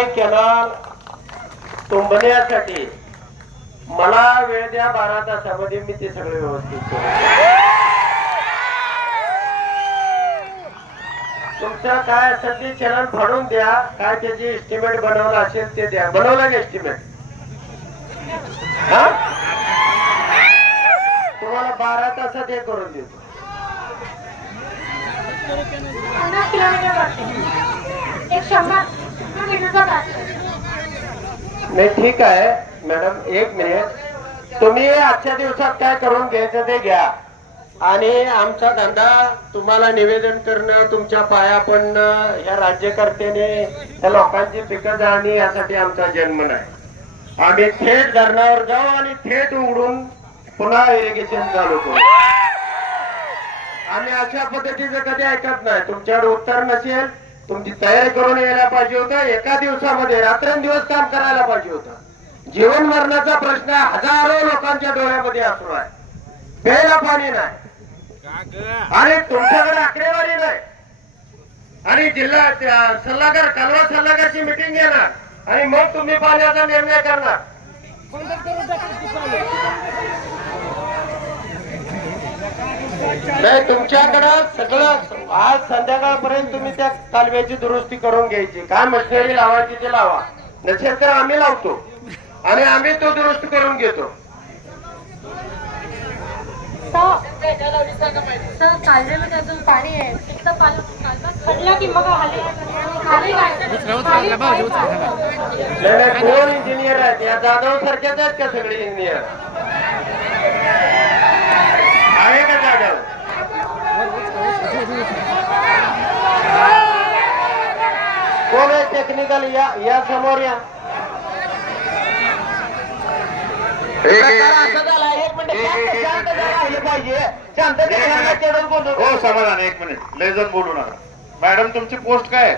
ही canal तुंबण्यासाठी मला वेळ द्या 12 तासामध्ये मी ते सगळे व्यवस्थित करेन. तुमचं काय असेल ते चॅनल फाडून द्या, काय त्याची एस्टिमेट बनवलं असेल ते द्या. बनवलं एस्टिमेट तुम्हाला 12 तासात हे करून देतो. नाही ठीक आहे मॅडम, 1 मिनिट. तुम्ही आजच्या दिवसात काय करून घ्यायचं ते घ्या. आणि आमचा धंदा तुम्हाला निवेदन करणं, तुमच्या पाया पडणं, या राज्यकर्त्याने त्या लोकांची पिकं जाळणी यासाठी आमचा जन्म नाही. आम्ही थेट धरणावर जाऊ आणि थेट उघडून पुन्हा इरिगेशन चालू करू. आम्ही अशा पद्धतीचं कधी ऐकत नाही. तुमच्याकडे उत्तर नसेल, तुमची तयारी करून यायला पाहिजे होतं. एका दिवसामध्ये रात्रंदिवस काम करायला पाहिजे होतं. जीवन मरणाचा प्रश्न हजारो लोकांच्या डोळ्यामध्ये असू आहे. प्यायला पाणी नाही आणि तुमच्याकडे आकडेवारी नाही. आणि जिल्हा सल्लागार, कालवा सल्लागारची मिटिंग घेणार आणि मग तुम्ही पाण्याचा निर्णय करणार. नाही, तुमच्याकडं सगळं आज संध्याकाळपर्यंत तुम्ही त्या कालव्याची दुरुस्ती करून घ्यायची. काय मशिनरी लावायची ते लावा, नसेल तर आम्ही लावतो आणि आम्ही तो दुरुस्त करून घेतो. कालव्यामध्ये अजून पाणी आहे. पडला की मग कोण इंजिनियर आहेत? या जाधव सारख्याच आहेत का सगळे इंजिनियर? आहे का जाधव? कोण आहे टेक्निकल? या समोर या. हो समाधान, 1 मिनिट. लय जण बोलू नका. मॅडम तुमची पोस्ट काय आहे?